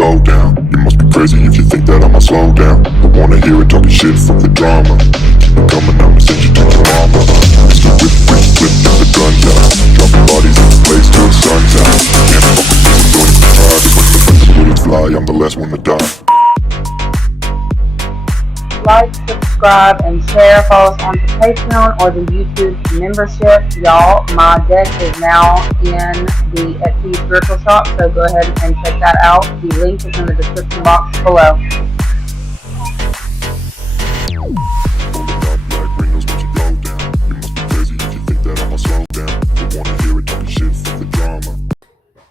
go down. You must be crazy if you think that I'ma slow down. Don't wanna hear it talking shit from the drama. Keep it coming, I'ma send you to your mama. Mr. Whip, whip, whip, get the guns out. Dropping bodies in the place till the sun's out. Can't fuck with this, don't even try. Because when the bullets fly, I'm the last one to die. Like, subscribe, and share. Follow us on Patreon or the YouTube membership. Y'all, my deck is now in the Etsy Spiritual Shop, so go ahead and check that out. The link is in the description box below.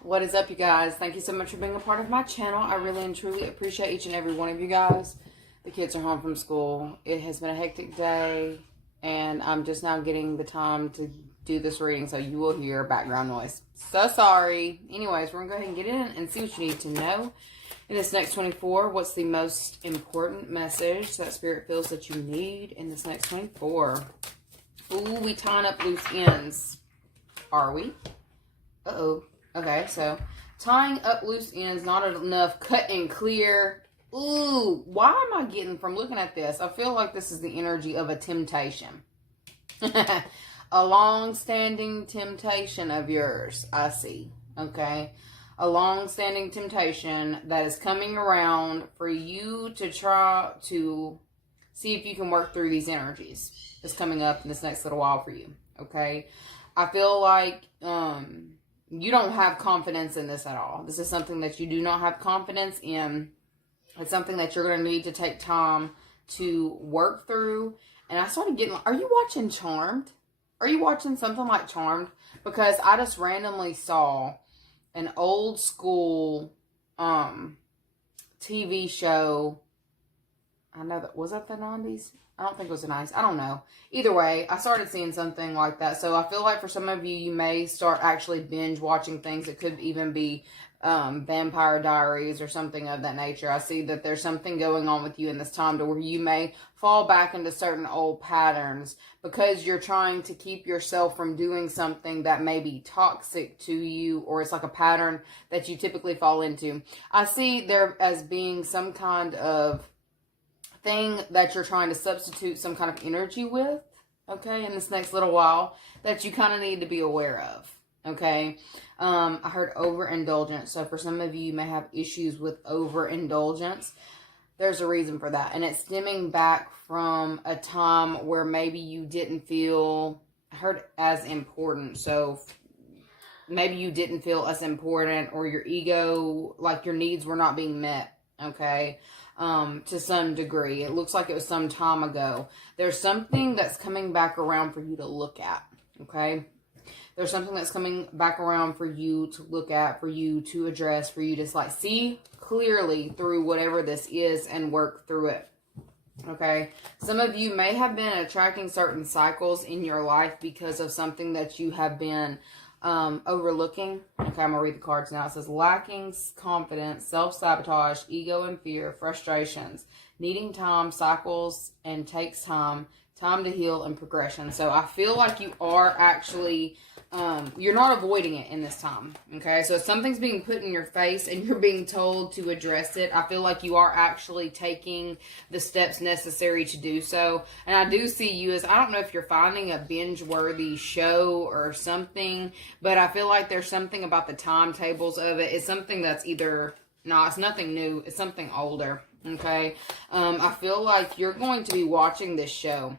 What is up, you guys? Thank you so much for being a part of my channel. I really and truly appreciate each and every one of you guys. The kids are home from school. It has been a hectic day, and I'm just now getting the time to do this reading, so you will hear background noise. So sorry. Anyways, we're going to go ahead and get in and see what you need to know. In this next 24, what's the most important message that Spirit feels that you need in this next 24? Ooh, we tying up loose ends. Are we? Uh-oh. Okay, so tying up loose ends, not enough cut and clear. Ooh, why am I getting from looking at this? I feel like this is the energy of a temptation. A long-standing temptation of yours, I see. Okay? A long-standing temptation that is coming around for you to try to see if you can work through these energies. It's coming up in this next little while for you. Okay? I feel like you don't have confidence in this at all. This is something that you do not have confidence in. It's something that you're going to need to take time to work through. And I started getting, are you watching Charmed? Are you watching something like Charmed? Because I just randomly saw an old school TV show. I know that, was that the 90s? I don't think it was the 90s. I don't know. Either way, I started seeing something like that. So I feel like for some of you, you may start actually binge watching things. It could even be Vampire Diaries or something of that nature. I see that there's something going on with you in this time to where you may fall back into certain old patterns because you're trying to keep yourself from doing something that may be toxic to you, or it's like a pattern that you typically fall into. I see there as being some kind of thing that you're trying to substitute some kind of energy with, okay, in this next little while that you kind of need to be aware of. Okay, I heard overindulgence. So for some of you, you may have issues with overindulgence. There's a reason for that. And it's stemming back from a time where maybe you didn't feel heard as important. So maybe you didn't feel as important, or your ego, like your needs were not being met. Okay, to some degree. It looks like it was some time ago. There's something that's coming back around for you to look at. Okay. There's something that's coming back around for you to look at, for you to address, for you to like see clearly through whatever this is and work through it. Okay. Some of you may have been attracting certain cycles in your life because of something that you have been overlooking. Okay, I'm gonna read the cards now. It says lacking confidence, self-sabotage, ego and fear, frustrations, needing time, cycles, and takes time to heal, and progression. So I feel like you are actually you're not avoiding it in this time. Okay, so if something's being put in your face and you're being told to address it, I feel like you are actually taking the steps necessary to do so. And I do see you as, I don't know if you're finding a binge-worthy show or something, but I feel like there's something about the timetables of it. It's something that's either, no, it's nothing new. It's something older. Okay, I feel like you're going to be watching this show.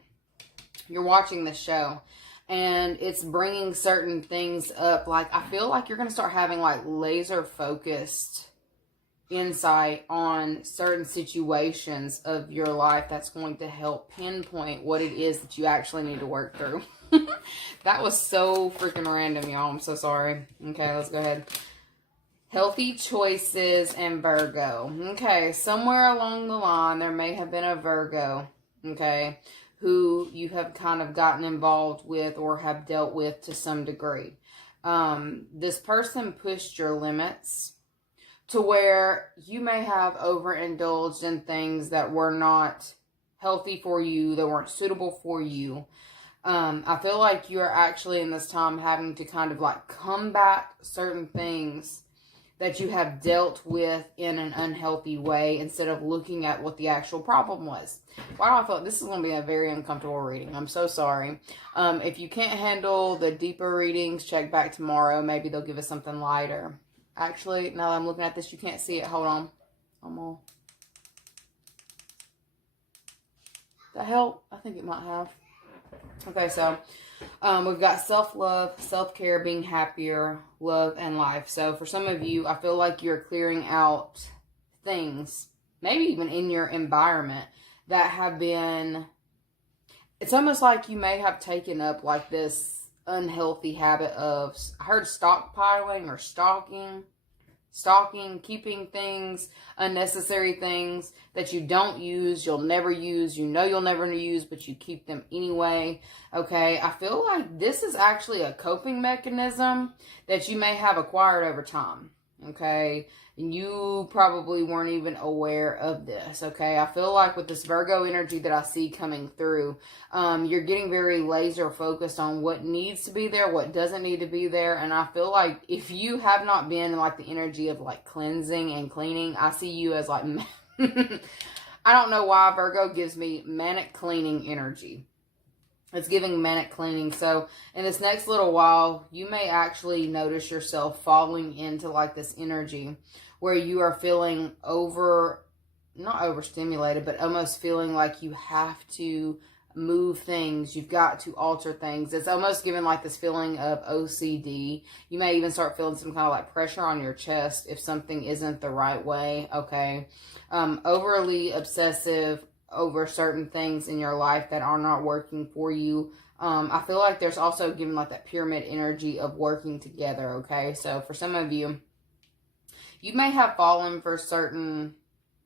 You're watching this show, and it's bringing certain things up. Like, I feel like you're going to start having like laser focused insight on certain situations of your life that's going to help pinpoint what it is that you actually need to work through. That was so freaking random, y'all. I'm so sorry. Okay, let's go ahead. Healthy choices and Virgo. Okay, somewhere along the line, there may have been a Virgo, okay, who you have kind of gotten involved with or have dealt with to some degree. This person pushed your limits to where you may have overindulged in things that were not healthy for you, that weren't suitable for you. I feel like you're actually in this time having to kind of like combat certain things that you have dealt with in an unhealthy way instead of looking at what the actual problem was. Why do I feel like this is going to be a very uncomfortable reading? I'm so sorry. If you can't handle the deeper readings, check back tomorrow. Maybe they'll give us something lighter. Actually, now that I'm looking at this, you can't see it. Hold on. The hell? I think it might have. Okay, so we've got self-love, self-care, being happier, love, and life. So for some of you, I feel like you're clearing out things, maybe even in your environment, that have been, it's almost like you may have taken up like this unhealthy habit of, I heard stockpiling or stalking, keeping things, unnecessary things that you don't use, you'll never use, you know you'll never use, but you keep them anyway. Okay, I feel like this is actually a coping mechanism that you may have acquired over time. Okay, and you probably weren't even aware of this. Okay, I feel like with this Virgo energy that I see coming through, you're getting very laser focused on what needs to be there, what doesn't need to be there. And I feel like if you have not been in like the energy of like cleansing and cleaning, I see you as like I don't know why Virgo gives me manic cleaning energy. It's giving manic cleaning. So in this next little while, you may actually notice yourself falling into like this energy where you are feeling not overstimulated, but almost feeling like you have to move things. You've got to alter things. It's almost giving like this feeling of OCD. You may even start feeling some kind of like pressure on your chest if something isn't the right way. Okay. Overly obsessive over certain things in your life that are not working for you. I feel like there's also given like that pyramid energy of working together. Okay. So for some of you, you may have fallen for certain,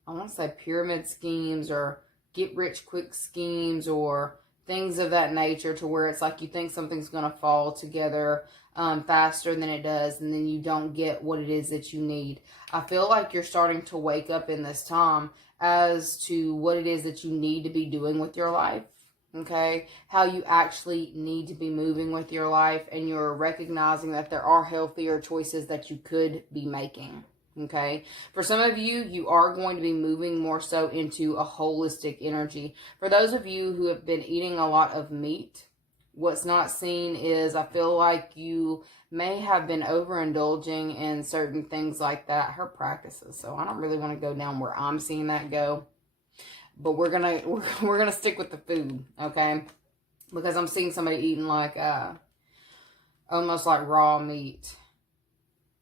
I want to say pyramid schemes or get rich quick schemes or things of that nature, to where it's like you think something's going to fall together faster than it does, and then you don't get what it is that you need. I feel like you're starting to wake up in this time as to what it is that you need to be doing with your life. Okay, how you actually need to be moving with your life, and you're recognizing that there are healthier choices that you could be making. Okay, for some of you, you are going to be moving more so into a holistic energy. For those of you who have been eating a lot of meat, what's not seen is I feel like you may have been overindulging in certain things like that. Her practices, so I don't really want to go down where I'm seeing that go, but we're gonna stick with the food, okay? Because I'm seeing somebody eating like almost like raw meat.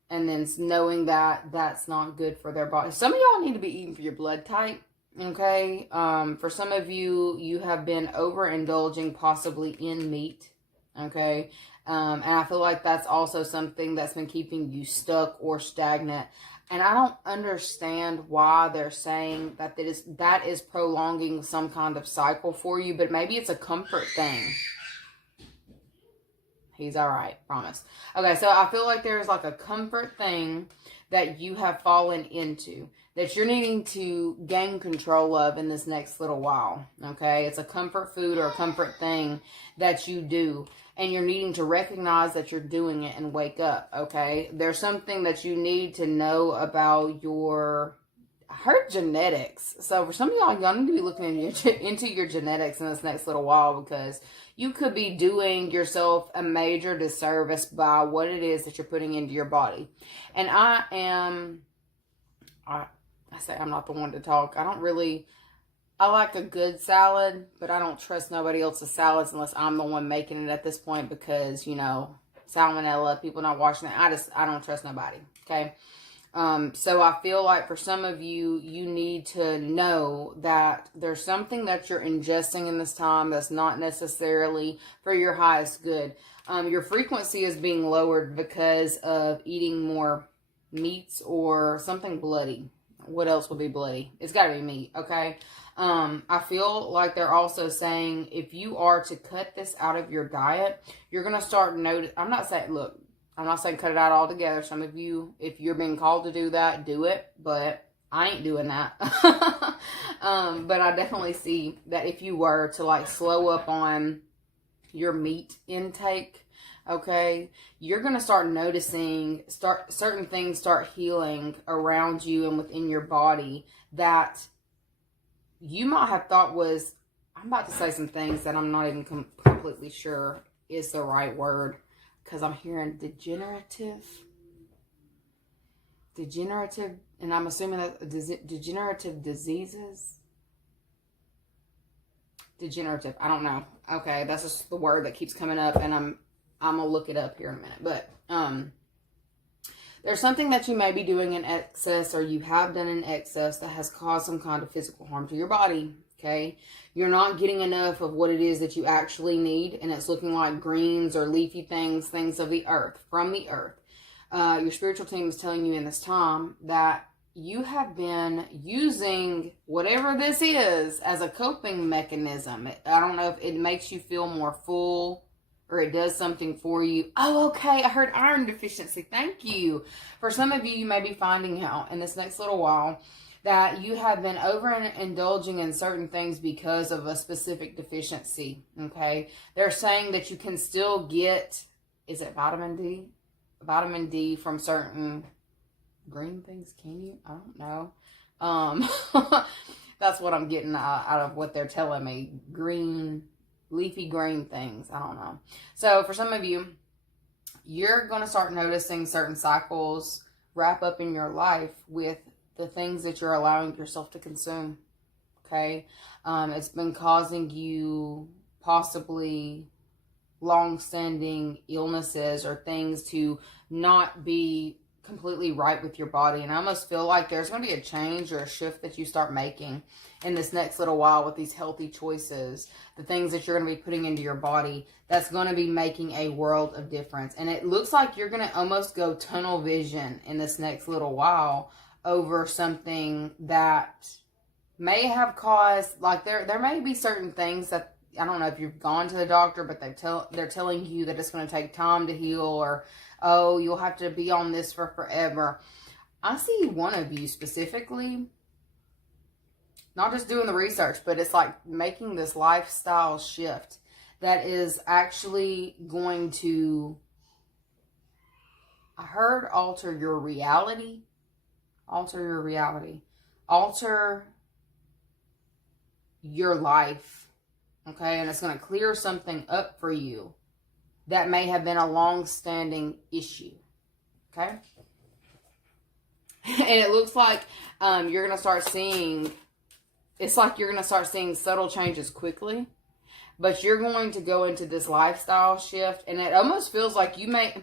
And then knowing that that's not good for their body. Some of y'all need to be eating for your blood type, okay? For some of you, you have been overindulging possibly in meat, okay? And I feel like that's also something that's been keeping you stuck or stagnant. And I don't understand why they're saying that that is prolonging some kind of cycle for you, but maybe it's a comfort thing. He's all right, promise. Okay, so I feel like there's like a comfort thing that you have fallen into that you're needing to gain control of in this next little while. Okay, it's a comfort food or a comfort thing that you do, and you're needing to recognize that you're doing it and wake up. Okay, there's something that you need to know about your genetics. So for some of y'all need to be looking into your genetics in this next little while, because you could be doing yourself a major disservice by what it is that you're putting into your body. And I say I'm not the one to talk. I like a good salad, but I don't trust nobody else's salads unless I'm the one making it at this point, because, you know, salmonella, people not washing it. I don't trust nobody. Okay. So I feel like for some of you, you need to know that there's something that you're ingesting in this time that's not necessarily for your highest good. Your frequency is being lowered because of eating more meats or something bloody. What else would be bloody? It's got to be meat, okay? I feel like they're also saying if you are to cut this out of your diet, you're going to start noticing. I'm not saying cut it out altogether. Some of you, if you're being called to do that, do it. But I ain't doing that. But I definitely see that if you were to like slow up on your meat intake, Okay, you're going to start noticing, certain things start healing around you and within your body that you might have thought was, I'm about to say some things that I'm not even completely sure is the right word, because I'm hearing degenerative, and I'm assuming that degenerative diseases. Degenerative, I don't know. Okay, that's just the word that keeps coming up, and I'm gonna look it up here in a minute. But there's something that you may be doing in excess, or you have done in excess, that has caused some kind of physical harm to your body. Okay, you're not getting enough of what it is that you actually need, and it's looking like greens or leafy things of the earth, from the earth. Your spiritual team is telling you in this time that you have been using whatever this is as a coping mechanism. I don't know if it makes you feel more full or it does something for you. Oh, okay. I heard iron deficiency. Thank you. For some of you, you may be finding out in this next little while that you have been overindulging in certain things because of a specific deficiency. Okay. They're saying that you can still get, is it vitamin D? Vitamin D from certain green things. Can you? I don't know. That's what I'm getting out of what they're telling me. Green, leafy green things. I don't know. So for some of you, you're going to start noticing certain cycles wrap up in your life with the things that you're allowing yourself to consume. Okay. It's been causing you possibly long-standing illnesses or things to not be completely right with your body. And I almost feel like there's going to be a change or a shift that you start making in this next little while with these healthy choices, the things that you're going to be putting into your body, that's going to be making a world of difference. And it looks like you're going to almost go tunnel vision in this next little while over something that may have caused, like there may be certain things that, I don't know if you've gone to the doctor, but they're telling you that it's going to take time to heal, or, oh, you'll have to be on this for forever. I see one of you specifically, not just doing the research, but it's like making this lifestyle shift that is actually going to, I heard, alter your reality, alter your life. Okay, and it's going to clear something up for you that may have been a long-standing issue. Okay? And it looks like you're going to start seeing, it's like you're going to start seeing subtle changes quickly, but you're going to go into this lifestyle shift, and it almost feels like you may,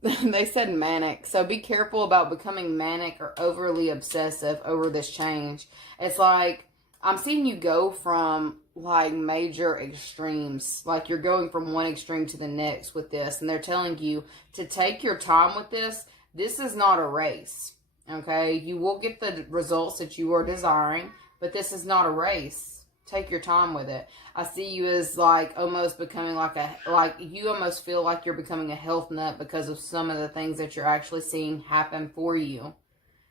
they said manic, so be careful about becoming manic or overly obsessive over this change. It's like, I'm seeing you go from like major extremes, like you're going from one extreme to the next with this, and they're telling you to take your time with this. This is not a race, okay? You will get the results that you are desiring, but this is not a race. Take your time with it. I see you as like almost becoming like you almost feel like you're becoming a health nut because of some of the things that you're actually seeing happen for you.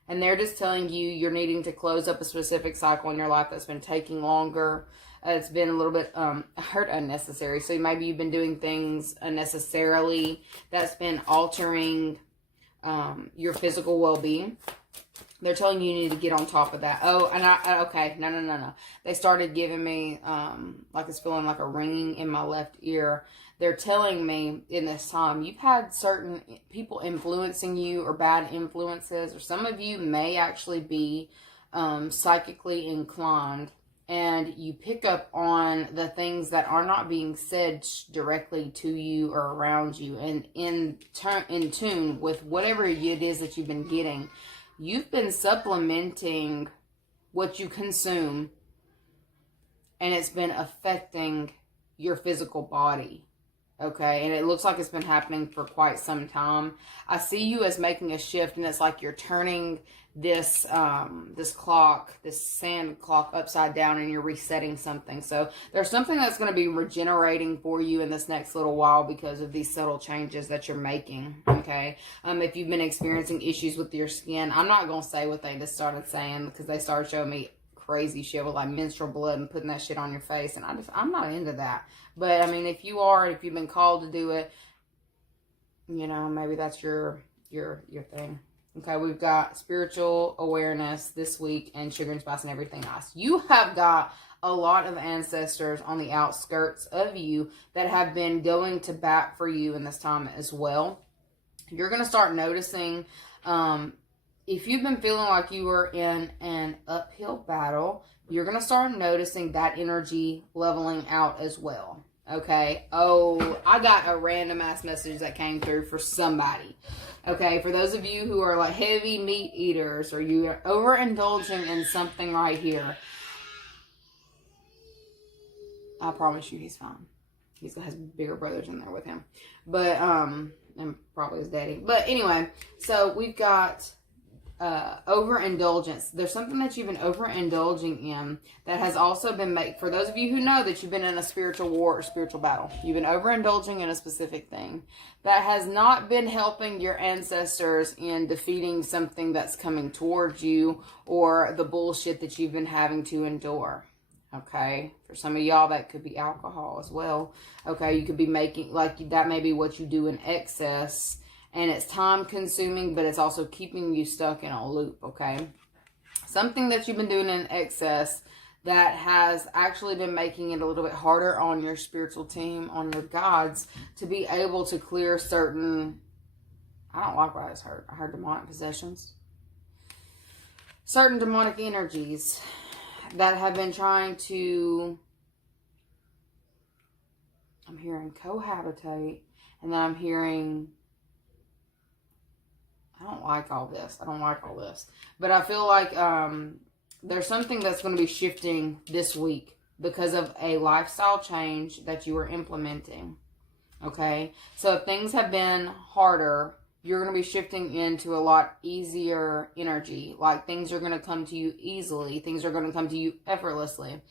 And they're just telling you you're needing to close up a specific cycle in your life that's been taking longer. It's been a little bit, I heard unnecessary. So maybe you've been doing things unnecessarily that's been altering your physical well-being. They're telling you need to get on top of that. Oh, and okay, no. They started giving me, like it's feeling like a ringing in my left ear. They're telling me in this time, you've had certain people influencing you or bad influences, or some of you may actually be psychically inclined, and you pick up on the things that are not being said directly to you or around you, and in tune with whatever it is that you've been getting. You've been supplementing what you consume, and it's been affecting your physical body. Okay, and it looks like it's been happening for quite some time. I see you as making a shift, and it's like you're turning this this clock, this sand clock, upside down, and you're resetting something. So there's something that's going to be regenerating for you in this next little while because of these subtle changes that you're making. Okay, if you've been experiencing issues with your skin, I'm not going to say what they just started saying, because they started showing me crazy shit with like menstrual blood and putting that shit on your face, and I'm not into that. But I mean, if you've been called to do it, you know, maybe that's your thing. Okay, we've got spiritual awareness this week and sugar and spice and everything else. You have got a lot of ancestors on the outskirts of you that have been going to bat for you in this time as well. You're going to start noticing, if you've been feeling like you were in an uphill battle, you're going to start noticing that energy leveling out as well. Okay. Oh, I got a random ass message that came through for somebody. Okay. For those of you who are like heavy meat eaters, or you are overindulging in something right here, I promise you he's fine. He has bigger brothers in there with him. But, and probably his daddy. But anyway, so we've got overindulgence. There's something that you've been overindulging in that has also been made, for those of you who know that you've been in a spiritual war or spiritual battle, you've been overindulging in a specific thing that has not been helping your ancestors in defeating something that's coming towards you, or the bullshit that you've been having to endure. Okay, for some of y'all that could be alcohol as well. Okay, you could be making, like, that may be what you do in excess, and it's time consuming, but it's also keeping you stuck in a loop. Okay, something that you've been doing in excess that has actually been making it a little bit harder on your spiritual team, on your gods, to be able to clear certain, I don't like what I just heard. I heard demonic possessions. Certain demonic energies that have been trying to, I'm hearing cohabitate, and then I'm hearing, I don't like all this. But I feel like there's something that's going to be shifting this week because of a lifestyle change that you are implementing. Okay? So if things have been harder, you're going to be shifting into a lot easier energy. Like, things are going to come to you easily. Things are going to come to you effortlessly.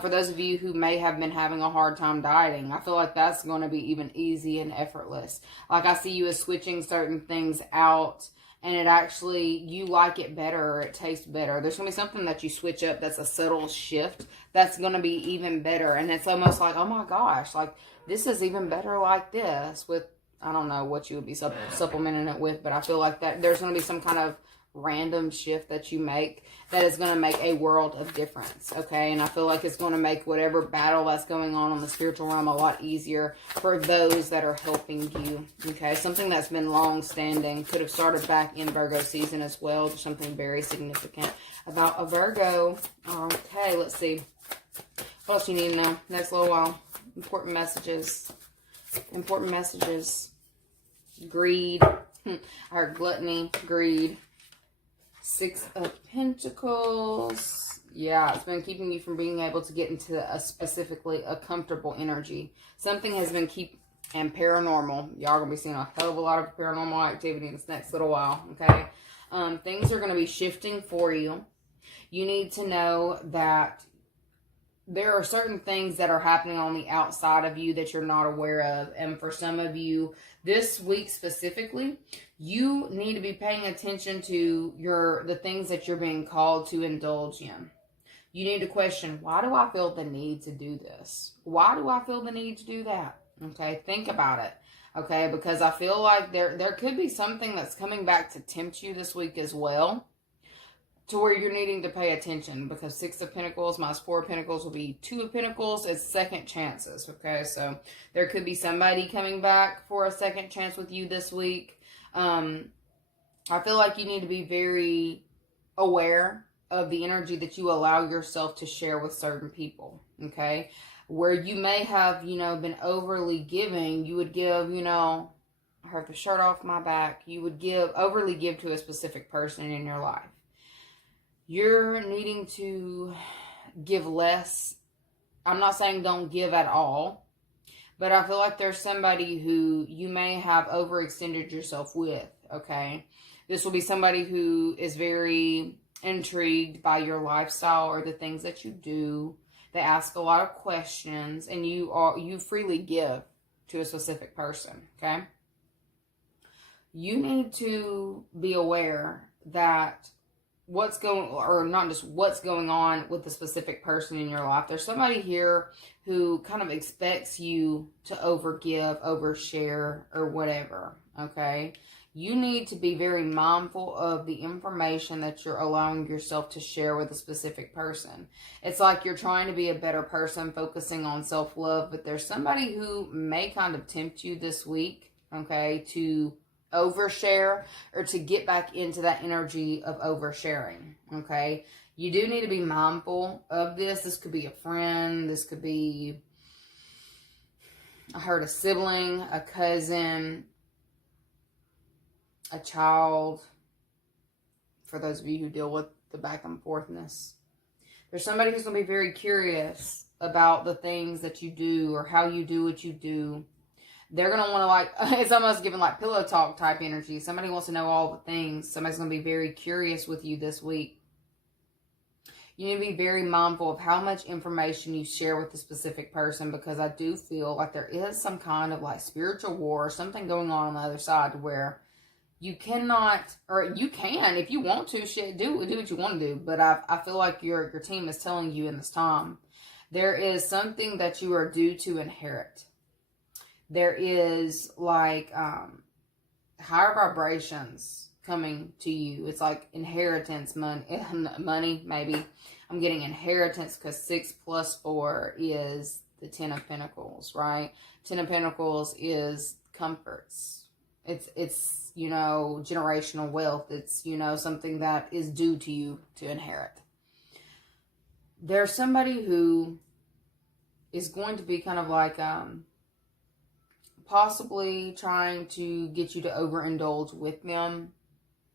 For those of you who may have been having a hard time dieting, I feel like that's going to be even easy and effortless. Like, I see you as switching certain things out, and it actually, you like it better, or it tastes better. There's going to be something that you switch up that's a subtle shift that's going to be even better. And it's almost like, oh my gosh, like, this is even better like this, with, I don't know what you would be supplementing it with, but I feel like that there's going to be some kind of random shift that you make that is going to make a world of difference, okay? And I feel like it's going to make whatever battle that's going on the spiritual realm a lot easier for those that are helping you, okay? Something that's been long-standing, could have started back in Virgo season as well. There's something very significant about a Virgo. Okay, let's see. What else you need to know? Next little while. Important messages. Greed. I heard gluttony, greed. 6 of Pentacles. Yeah, it's been keeping you from being able to get into specifically a comfortable energy. Something has been and paranormal. Y'all gonna be seeing a hell of a lot of paranormal activity in this next little while, okay? Things are gonna be shifting for you. You need to know that there are certain things that are happening on the outside of you that you're not aware of. And for some of you, this week specifically, you need to be paying attention to the things that you're being called to indulge in. You need to question, why do I feel the need to do this? Why do I feel the need to do that? Okay, think about it. Okay, because I feel like there could be something that's coming back to tempt you this week as well, to where you're needing to pay attention, because 6 of Pentacles minus 4 of Pentacles will be 2 of Pentacles. It's second chances, okay? So there could be somebody coming back for a second chance with you this week. I feel like you need to be very aware of the energy that you allow yourself to share with certain people, okay? Where you may have, been overly giving, you would give, I heard the shirt off my back. You would overly give to a specific person in your life. You're needing to give less. I'm not saying don't give at all, but I feel like there's somebody who you may have overextended yourself with, okay? This will be somebody who is very intrigued by your lifestyle or the things that you do. They ask a lot of questions, and you freely give to a specific person, okay? You need to be aware that what's going, or not just what's going on with the specific person in your life. There's somebody here who kind of expects you to overgive, overshare, or whatever, okay? You need to be very mindful of the information that you're allowing yourself to share with a specific person. It's like you're trying to be a better person, focusing on self-love, but there's somebody who may kind of tempt you this week, okay, to overshare or to get back into that energy of oversharing, okay? You do need to be mindful of this. This could be a friend. This could be, I heard, a sibling, a cousin, a child, for those of you who deal with the back and forthness. There's somebody who's going to be very curious about the things that you do or how you do what you do. They're going to want to, like, it's almost giving like pillow talk type energy. Somebody wants to know all the things. Somebody's going to be very curious with you this week. You need to be very mindful of how much information you share with the specific person, because I do feel like there is some kind of like spiritual war or something going on the other side, where you cannot, or you can, if you want to, shit, do what you want to do. But I feel like your team is telling you in this time, there is something that you are due to inherit. There is like higher vibrations coming to you. It's like inheritance, money maybe. I'm getting inheritance because 6 plus 4 is the 10 of Pentacles, right? 10 of Pentacles is comforts. It's you know, generational wealth. It's, you know, something that is due to you to inherit. There's somebody who is going to be kind of like possibly trying to get you to overindulge with them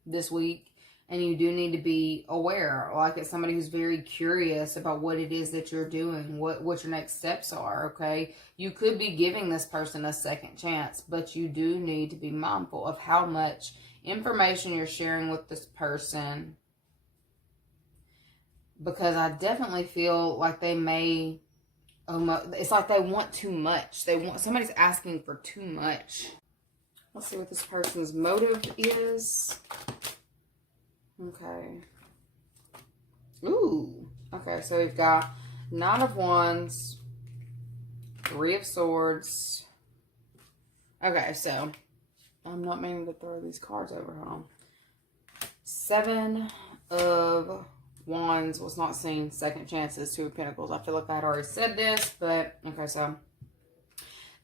this week. And you do need to be aware, like it's somebody who's very curious about what it is that you're doing, what your next steps are, okay? You could be giving this person a second chance, but you do need to be mindful of how much information you're sharing with this person, because I definitely feel like they may, it's like they want too much. Somebody's asking for too much. Let's see what this person's motive is. Okay. Ooh. Okay, so we've got Knight of Wands, 3 of Swords. Okay, so I'm not meaning to throw these cards over. Hold on. 7 of Wands was not seeing second chances. 2 of Pentacles. I feel like I had already said this, but okay, so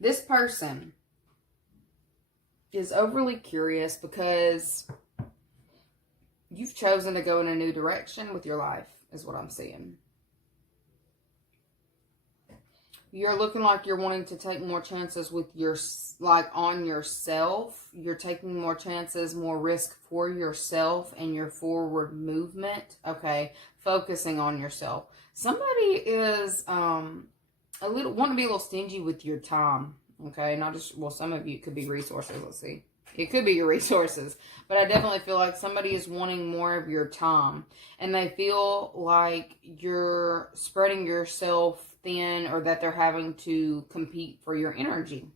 this person is overly curious because you've chosen to go in a new direction with your life, is what I'm seeing. You're looking like you're wanting to take more chances with on yourself. You're taking more chances, more risk for yourself and your forward movement. Okay, focusing on yourself. Somebody is wanting to be a little stingy with your time. Okay, not just, well, some of you could be resources. Let's see. It could be your resources, but I definitely feel like somebody is wanting more of your time, and they feel like you're spreading yourself thin, or that they're having to compete for your energy,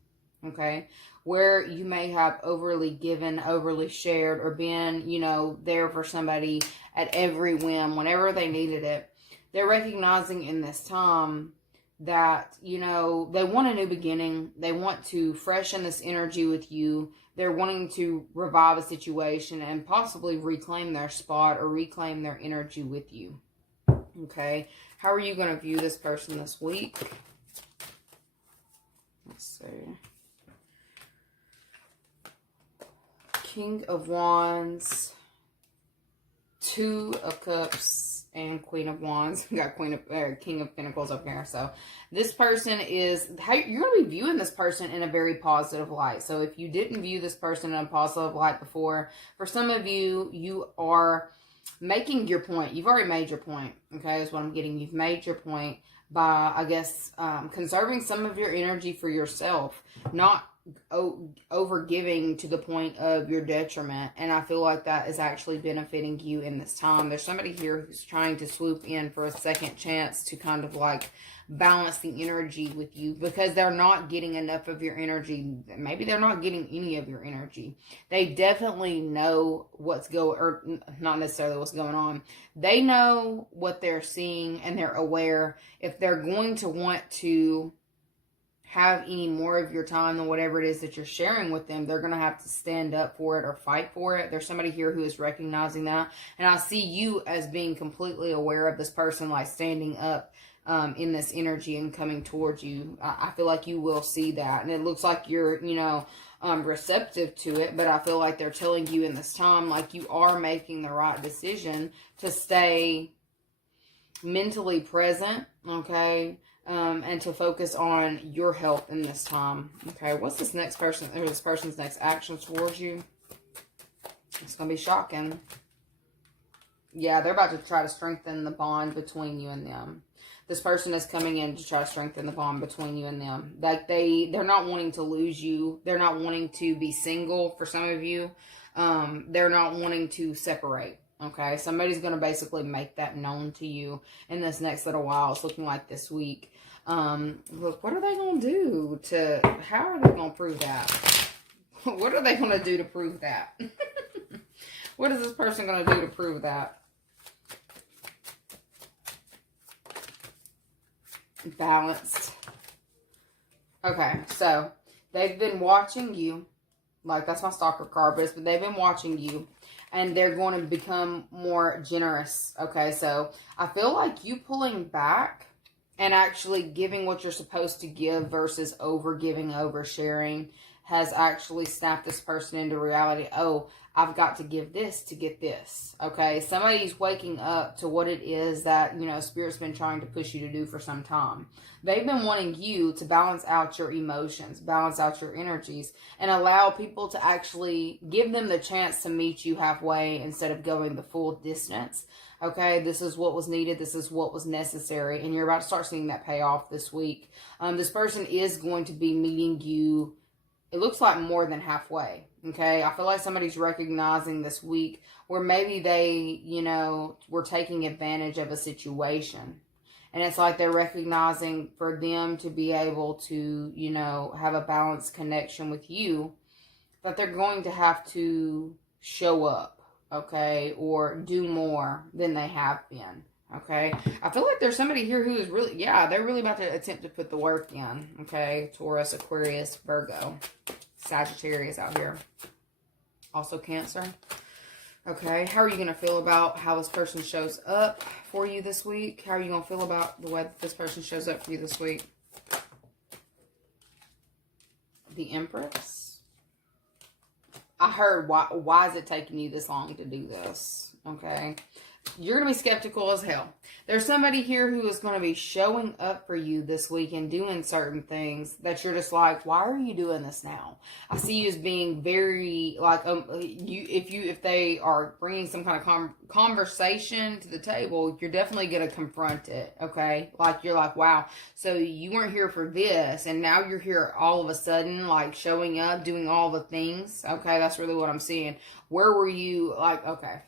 okay? Where you may have overly given, overly shared, or been, you know, there for somebody at every whim whenever they needed it. They're recognizing in this time that, you know, they want a new beginning. They want to freshen this energy with you. They're wanting to revive a situation and possibly reclaim their spot or reclaim their energy with you. Okay. How are you going to view this person this week? Let's see. King of Wands, 2 of Cups, and Queen of Wands. We got King of Pentacles up here. So this person is, you're going to be viewing this person in a very positive light. So if you didn't view this person in a positive light before, for some of you, you are making your point. You've already made your point. Okay, is what I'm getting. You've made your point by, I guess, conserving some of your energy for yourself. Not over giving to the point of your detriment. And I feel like that is actually benefiting you in this time. There's somebody here who's trying to swoop in for a second chance to kind of like balance the energy with you, because they're not getting enough of your energy. Maybe they're not getting any of your energy. They definitely know what's going, or not necessarily what's going on. They know what they're seeing, and they're aware. If they're going to want to have any more of your time than whatever it is that you're sharing with them, they're going to have to stand up for it or fight for it. There's somebody here who is recognizing that. And I see you as being completely aware of this person, like standing up in this energy and coming towards you. I feel like you will see that. And it looks like you're, receptive to it. But I feel like they're telling you in this time, like, you are making the right decision to stay mentally present, okay? And to focus on your health in this time. Okay, what's this next person, or this person's next action towards you? It's going to be shocking. Yeah, they're about to try to strengthen the bond between you and them. This person is coming in to try to strengthen the bond between you and them. Like they're not wanting to lose you. They're not wanting to be single for some of you. They're not wanting to separate. Okay, somebody's going to basically make that known to you in this next little while. It's looking like this week. Look, what are they going to do how are they going to prove that? What are they going to do to prove that? What is this person going to do to prove that? Balanced. Okay, so they've been watching you. Like, that's my stalker card, but they've been watching you. And they're going to become more generous. Okay, so I feel like you pulling back and actually giving what you're supposed to give versus over-giving, over-sharing has actually snapped this person into reality. Oh, I've got to give this to get this. Okay, somebody's waking up to what it is that, Spirit's been trying to push you to do for some time. They've been wanting you to balance out your emotions, balance out your energies, and allow people to actually give them the chance to meet you halfway instead of going the full distance. Okay, this is what was needed. This is what was necessary. And you're about to start seeing that pay off this week. This person is going to be meeting you, it looks like, more than halfway. Okay, I feel like somebody's recognizing this week where maybe they, were taking advantage of a situation. And it's like they're recognizing for them to be able to, have a balanced connection with you, that they're going to have to show up. Okay, or do more than they have been. Okay, I feel like there's somebody here who is really, they're really about to attempt to put the work in. Okay, Taurus, Aquarius, Virgo, Sagittarius out here. Also Cancer. Okay, how are you going to feel about how this person shows up for you this week? How are you going to feel about the way that this person shows up for you this week? The Empress. I heard, why is it taking you this long to do this? Okay. You're going to be skeptical as hell. There's somebody here who is going to be showing up for you this week and doing certain things that you're just like, why are you doing this now? I see you as being very, like, if they are bringing some kind of conversation to the table, you're definitely going to confront it, okay? Like, you're like, wow, so you weren't here for this, and now you're here all of a sudden, like, showing up, doing all the things, okay? That's really what I'm seeing. Where were you, like, okay.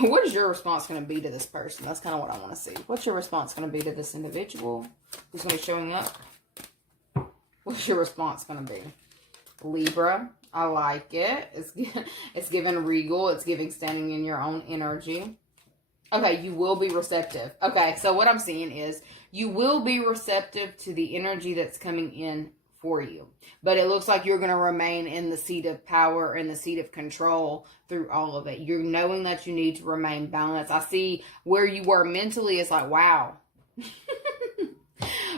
What is your response going to be to this person? That's kind of what I want to see. What's your response going to be to this individual who's going to be showing up? What's your response going to be? Libra. I like it. It's giving regal. It's giving standing in your own energy. Okay, you will be receptive. Okay, so what I'm seeing is you will be receptive to the energy that's coming in for you. But it looks like you're going to remain in the seat of power and the seat of control through all of it. You're knowing that you need to remain balanced. I see where you were mentally. It's like, wow.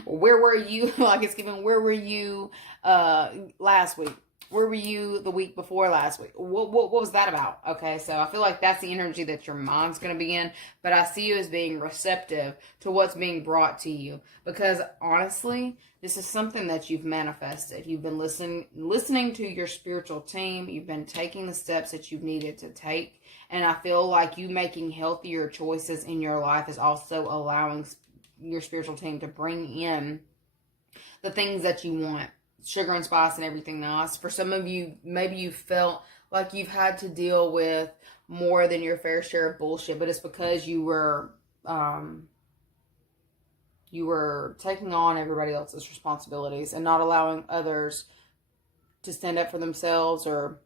Where were you? Like, it's giving, where were you last week? Where were you the week before last week? What was that about? Okay, so I feel like that's the energy that your mind's going to be in. But I see you as being receptive to what's being brought to you. Because honestly, this is something that you've manifested. You've been listening to your spiritual team. You've been taking the steps that you've needed to take. And I feel like you making healthier choices in your life is also allowing your spiritual team to bring in the things that you want. sugar and spice and everything nice. For some of you, maybe you felt like you've had to deal with more than your fair share of bullshit, but it's because you were taking on everybody else's responsibilities and not allowing others to stand up for themselves or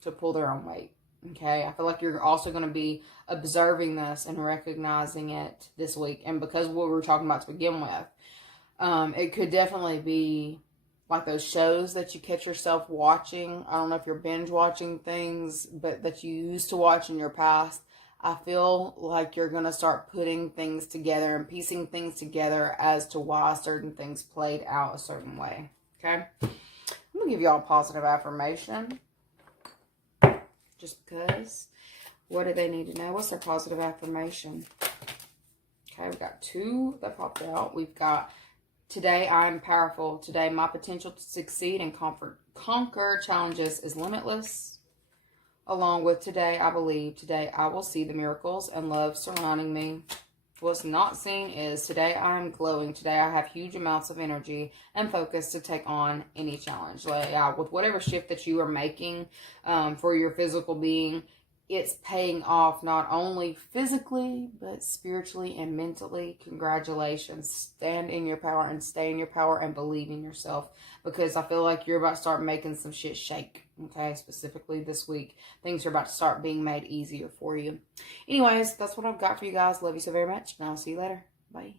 to pull their own weight. Okay, I feel like you're also going to be observing this and recognizing it this week. And because what we were talking about to begin with, it could definitely be like those shows that you catch yourself watching. I don't know if you're binge watching things, but that you used to watch in your past. I feel like you're going to start putting things together and piecing things together as to why certain things played out a certain way. Okay? I'm going to give y'all a positive affirmation. Just because. What do they need to know? What's their positive affirmation? Okay, we've got 2 that popped out. We've got, today I am powerful. Today my potential to succeed and conquer challenges is limitless. Along with, today I believe. Today I will see the miracles and love surrounding me. What's not seen is, today I am glowing. Today I have huge amounts of energy and focus to take on any challenge. Like, with whatever shift that you are making for your physical being, it's paying off not only physically, but spiritually and mentally. Congratulations. Stand in your power and stay in your power and believe in yourself. Because I feel like you're about to start making some shit shake. Okay, specifically this week. Things are about to start being made easier for you. Anyways, that's what I've got for you guys. Love you so very much. And I'll see you later. Bye.